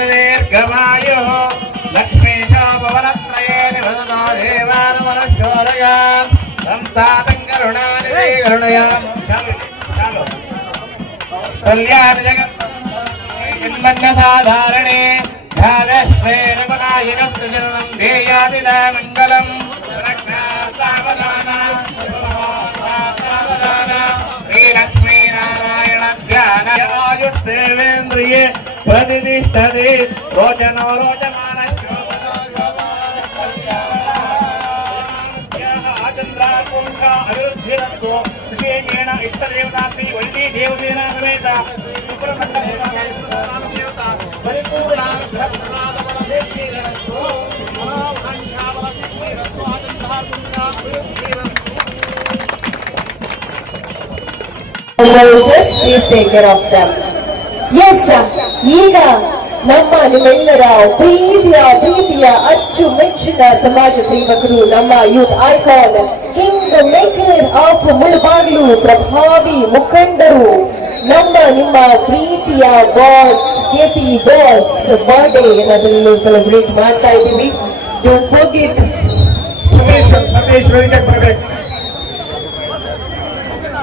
दीर्घमायुः लक्ष्मीशो भुवनत्रये निभृतो देवानुमनुष्योदयान् संसातं करुणानिधे करुणयाम् कल्याण जगत् जन्मन्यसाधारणे ध्यानश्रेण विनायकस्य जननं ध्येयादिना मङ्गलम् सावधान श्रीलक्ष्मीनारायण ध्यान आयुस्सेवेन्द्रिये प्रतिष्ठते रोचनो रोचमान शोभनो शोभमानश्चन्द्राकुंश अभिवृद्धिरन्तु विशेषेण इष्टदेवता श्री वल्ली देवसेना समेत सुब्रह्मण्यदेवता परिपूर्णानुग्रहप्रसादबलसिद्धिरस्तु मनोवाञ्छाबलसिद्धिरस्तु आचन्द्राकुंश अभिवृद्धिरस्तु. Please take care of them. Yes, ಈಗ ನಮ್ಮ ನಿಮ್ಮೆಲ್ಲರ ಪ್ರೀತಿಯ ಅಚ್ಚುಮೆಚ್ಚಿನ ಸಮಾಜ ಸೇವಕರು, ನಮ್ಮ youth icon, king maker of Mulbagal, ಪ್ರಭಾವಿ ಮುಖಂಡರು, ನಿಮ್ಮ ಪ್ರೀತಿಯ ಬಾಸ್ ಕೆಪಿ ಬಾಸ್ ಬರ್ಡೇ ಏನಾದರೂ ಸೆಲೆಬ್ರೇಟ್ ಮಾಡ್ತಾ ಇದ್ದೀವಿ. Don't forget. ಸತೀಶ್ ವೇದಿಕೆ ಬರಬೇಕು.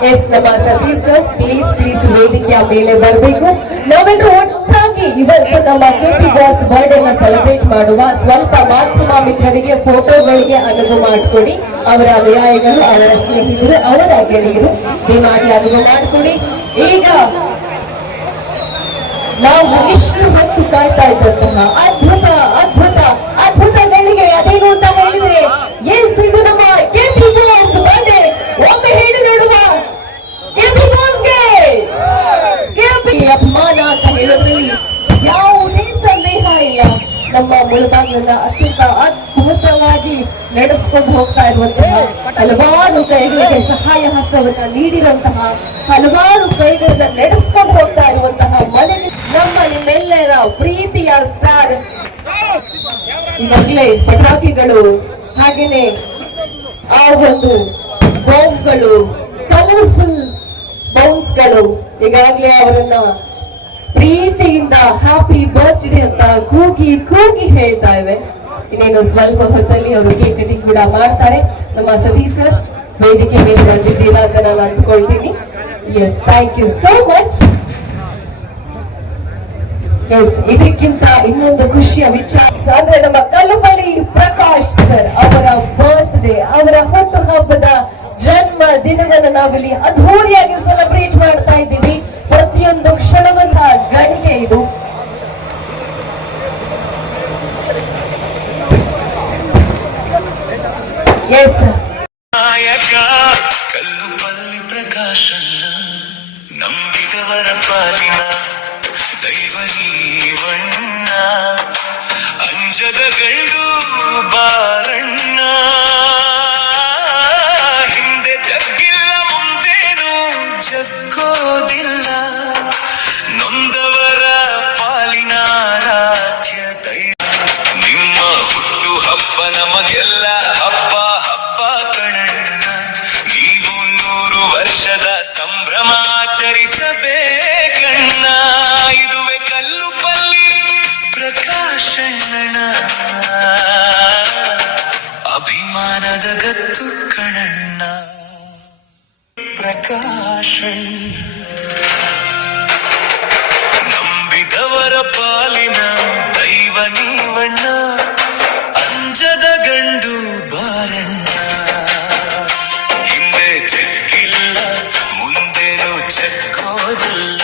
ಎಸ್, ನಮ್ಮ ಸತೀಶ್ ಸರ್ ಪ್ಲೀಸ್ ವೇದಿಕೆಯ ಮೇಲೆ ಬರಬೇಕು. ನಾವೆಲ್ಲರೂ ಒಟ್ಟಾಗಿ ಇವತ್ತು ನಮ್ಮ ಕೆಪಿ ಬಾಸ್ ಬರ್ಡೇ ನ ಸೆಲೆಬ್ರೇಟ್ ಮಾಡುವ. ಸ್ವಲ್ಪ ಮಾಧ್ಯಮ ಮಿತ್ರರಿಗೆ ಫೋಟೋಗಳಿಗೆ ಅನುವು ಮಾಡಿಕೊಡಿ. ಅವರ ಅನುಯಾಯಿಗಳು, ಅವರ ಸ್ನೇಹಿತರು, ಅವರ ಗೆಳೆಯರು ದಯಮಾಡಿ ಅನುವು ಮಾಡಿಕೊಡಿ. ಈಗ ನಾವು ಇಷ್ಟು ಹೊತ್ತು ಕಾಯ್ತಾ ಇದ್ದಂತಹ ಅದ್ಭುತಗಳಿಗೆ ಅದೇನು ಅಂತ ಹೇಳಿದ್ರೆ, ಎಸ್, ಇದು ನಮ್ಮ ಕೆಪಿ ಬಾಸ್ ಬರ್ಡೇ. ಒಮ್ಮೆ ಹೇಳಿ ನೋಡುವ, ಕೆಪಿ ಬಾಸ್ಗೆ ಕೆಪಿ ಅಭಿಮಾನ ಅಂತ ಹೇಳೋದ್ರಲ್ಲಿ ಯಾವುದೇ ಸಂದೇಹ ಇಲ್ಲ. ನಮ್ಮ ಮುಳಬಾಗಿಲನ್ನ ಅತ್ಯಂತ ಅದ್ಭುತವಾಗಿ ನಡೆಸಿಕೊಂಡು ಹೋಗ್ತಾ ಇರುವಂತಹ, ಹಲವಾರು ಕೈಗಳಿಗೆ ಸಹಾಯ ಹಸ್ತವನ್ನ ನೀಡಿರುವಂತಹ, ಹಲವಾರು ಕೈಗಳನ್ನ ನಡೆಸ್ಕೊಂಡು ಹೋಗ್ತಾ ಇರುವಂತಹ ಮನೆಗೆ ನಮ್ಮ ನಿಮ್ಮೆಲ್ಲರ ಪ್ರೀತಿಯ ಸ್ಟಾರ್. ಈಗಾಗಲೇ ಪಟಾಕಿಗಳು, ಹಾಗೇನೆ ಆ ಒಂದು ಬಾಂಬ್ಗಳು, ಕಲರ್ಫುಲ್ ಬೌನ್ಸ್ಗಳು ಈಗಾಗಲೇ ಅವರನ್ನ ಪ್ರೀತಿಯಿಂದ ಹ್ಯಾಪಿ ಬರ್ತ್ಡೇ ಅಂತ ಕೂಗಿ ಹೇಳ್ತಾ ಇವೆ. ಇನ್ನೇನು ಸ್ವಲ್ಪ ಹೊತ್ತಲ್ಲಿ ಅವರು ಕೇಕ್ ಕಟಿಂಗ್ ಕೂಡ ಮಾಡ್ತಾರೆ. ನಮ್ಮ ಸತೀಶ್ ಸರ್ ವೇದಿಕೆ ಮೇಲೆ ಬಂದಿದ್ದೀರಾ ಅಂತ ನಾನು ಅಂದ್ಕೊಳ್ತೀನಿ. Yes, thank you so much. Yes, ಇದಕ್ಕಿಂತ ಇನ್ನೊಂದು ಖುಷಿಯ ವಿಚಾರ ಅಂದ್ರೆ ನಮ್ಮ ಕಲ್ಲುಪಲ್ಲಿ ಪ್ರಕಾಶ್ ಸರ್ ಅವರ ಬರ್ತ್ಡೇ, ಅವರ ಹುಟ್ಟು ಹಬ್ಬದ ಜನ್ಮ ದಿನವನ್ನು ನಾವಿಲ್ಲಿ ಅದ್ಧೂರಿಯಾಗಿ ಸೆಲೆಬ್ರೇಟ್ ಮಾಡ್ತಾ ಇದ್ದೀವಿ. ಪ್ರತಿಯೊಂದು ಕ್ಷಣವಂತ ಗಳಿಗೆ ಇದು. ಎಸ್, ಕಲ್ಲುಪಲ್ಲಿ ಪ್ರಕಾಶನ್ನ ನಂಬಿದವರ ಪಾಲಿನ ದೈವ ನೀವಣ್ಣ, ಅಂಜದ ಗಂಡು ಬಾರಣ್ಣ, ಹಿಂದೆ ಜಗ್ಗಿಲ್ಲ ಮುಂದೇನು ಜಗ್ಗೋದಿಲ್ಲ, ನೊಂದವರ ಪಾಲಿನ ಆರಾಧ್ಯ ದೈವ. ನಿಮ್ಮ ಹುಟ್ಟು ಹಬ್ಬ ನಮಗೆಲ್ಲ ಹಬ್ಬ ಹಬ್ಬ ಕಣಣ್ಣ, ನೀವು 100 ವರ್ಷದ ಸಂಭ್ರಮಾಚರಿಸಬೇಕಣ್ಣ. ಇದುವೆ ಕಲ್ಲುಪಲ್ಲಿ ಪ್ರಕಾಶಣ್ಣನ ಅಭಿಮಾನದ ಗತ್ತು ಕಣಣ್ಣ. ಪ್ರಕಾಶಣ್ಣ ನಂಬಿದವರ ಪಾಲಿನ ದೈವ ನೀವಣ್ಣ, ಅಂಜದ ಗಂಡು ಬಾರಣ್ಣ, ಹಿಂದೆ ಜಗ್ಗಿಲ್ಲ ಮುಂದೆನೂ ಜಗ್ಗೋದಿಲ್ಲ,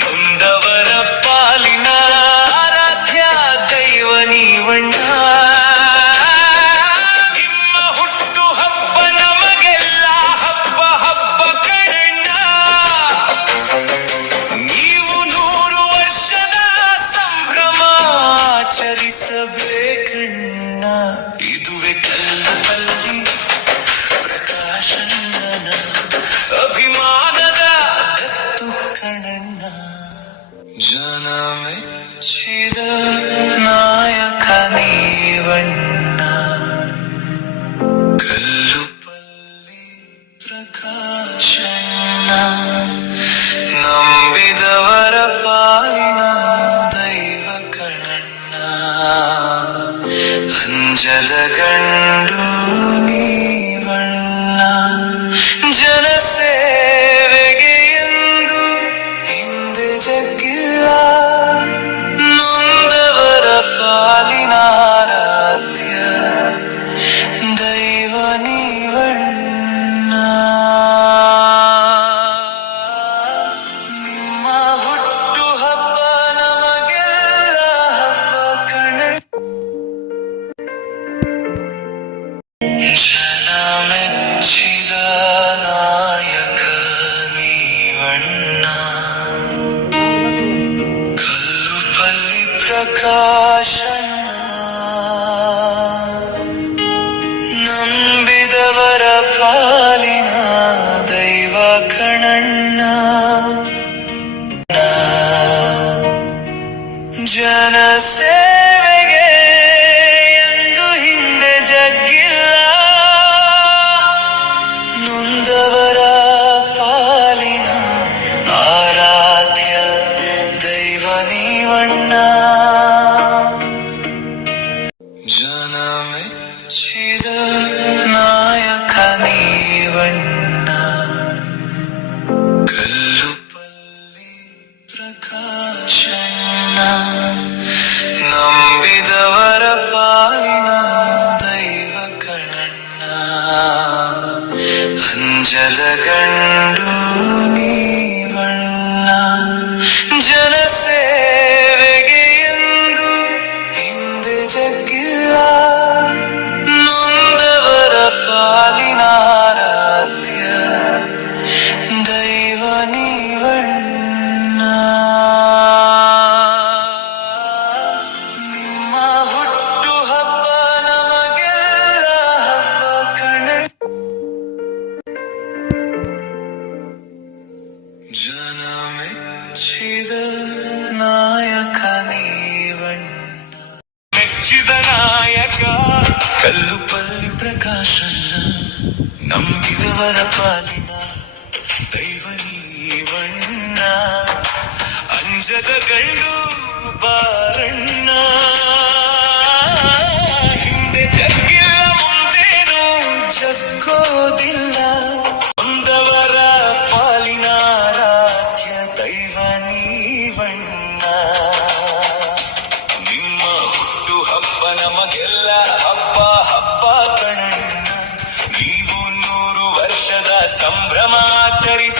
ನೊಂದವರ ಪಾಲಿನ ಆರಾಧ್ಯ ದೈವ ನೀವಣ್ಣ. ನಿಮ್ಮ ಹುಟ್ಟು ಹಬ್ಬ ನಮಗೆಲ್ಲ ಹಬ್ಬ ಹಬ್ಬ ಕಣಣ್ಣ, ನೀವು 100 ವರ್ಷದ ಸಂಭ್ರಮ ಆಚರಿಸಬೇಕಣ್ಣ. ಇದುವೆ ಕಲ್ಲುಪಲ್ಲಿ ಪ್ರಕಾಶಣ್ಣನ ಅಭಿಮಾನದ ಗತ್ತು ಕಣಣ್ಣ. ಜನ ಮೆಚ್ಚಿದ ನಾಯಕ ನೀವಣ್ಣ, ಕಲ್ಲುಪಲ್ಲಿ ಪ್ರಕಾಶಣ್ಣ, ನಂಬಿದವರ ಪಾಲಿನ ಅಂಜದ ಗಂಡು ನೀವಣ್ಣ ಜನಸೇವೆಗೆ ಎಂದು ಹಿಂದೆ ಜಗ್ಗಿಲ್ಲ ನೊಂದವರ ಪಾಲಿನ ಆರಾಧ್ಯ ದೈವ ನೀವಣ್ಣ ನಿಮ್ಮ ಹುಟ್ಟು ಹಬ್ಬ ನಮಗೆಲ್ಲ ಹಬ್ಬ ಕಣ ಜನ ಮೆಚ್ಚಿದ ನಾಯಕ ನೀವಣ್ಣ ಕಲ್ಲುಪಲ್ಲಿ ಪ್ರಕಾಶಣ್ಣ ನಂಬಿದವರ ಪಾಲಿನ ದೈವ ಕಣಣ್ಣ ಜನಸೇವೆಗೆ ಎಂದು ಹಿಂದೆ ಜಗ್ಗಿಲ್ಲ ನೊಂದವರ ಪಾಲಿನ ಆರಾಧ್ಯ ದೈವ ನೀವಣ್ಣ ಜನ ಮೆಚ್ಚಿದ ನಾಯಕ ನೀವಣ್ಣ ಕಲ್ಲುಪಲ್ಲಿ ಪ್ರಕಾಶಣ್ಣ ನಂಬಿದವರ ಪಾಲಿನ ದೈವ ಕಣಣ್ಣ ಅಂಜದ ಗಂಡು ನೀವಣ್ಣ ಜನಸೇವೆಗೆ ಎಂದು ಹಿಂದೆ ಜಗ್ಗಿಲ್ಲ ನೊಂದವರ ಪಾಲಿನ ಆರಾಧ್ಯ ದೈವ ನೀವಣ್ಣ ನಿಮ್ಮ ಹುಟ್ಟು ಹಬ್ಬ ನಮಗೆಲ್ಲ ಹಬ್ಬ ಕಣ ಜನ ಮೆಚ್ಚಿದ ನಾಯಕ ನೀವಣ್ಣ ಮೆಚ್ಚಿದ ನಾಯಕ ಕಲ್ಲುಪಲ್ಲಿ ಪ್ರಕಾಶಣ್ಣ ನಂಬಿದವರ ಪಾಲಿನ ದೈವ ನೀವಣ್ಣ ಅಂಜದ ಗಂಡು ಬಾರಣ್ಣ ಹಿಂದೆ ಜಗ್ಗಿಲ್ಲ ಮುಂದೇನು ಜಗ್ಗೋದಿಲ್ಲ ಒಂದವರ ಪಾಲಿನ ಆರಾಧ್ಯ ದೈವ ನೀವಣ್ಣ ನಿಮ್ಮ ಹುಟ್ಟು ಹಬ್ಬ ನಮಗೆಲ್ಲ ಹಬ್ಬ ಹಬ್ಬ ಕಣಣ್ಣ ನೀವು 100 ವರ್ಷದ ಸಂಭ್ರಮಾಚರಿಸಬೇಕು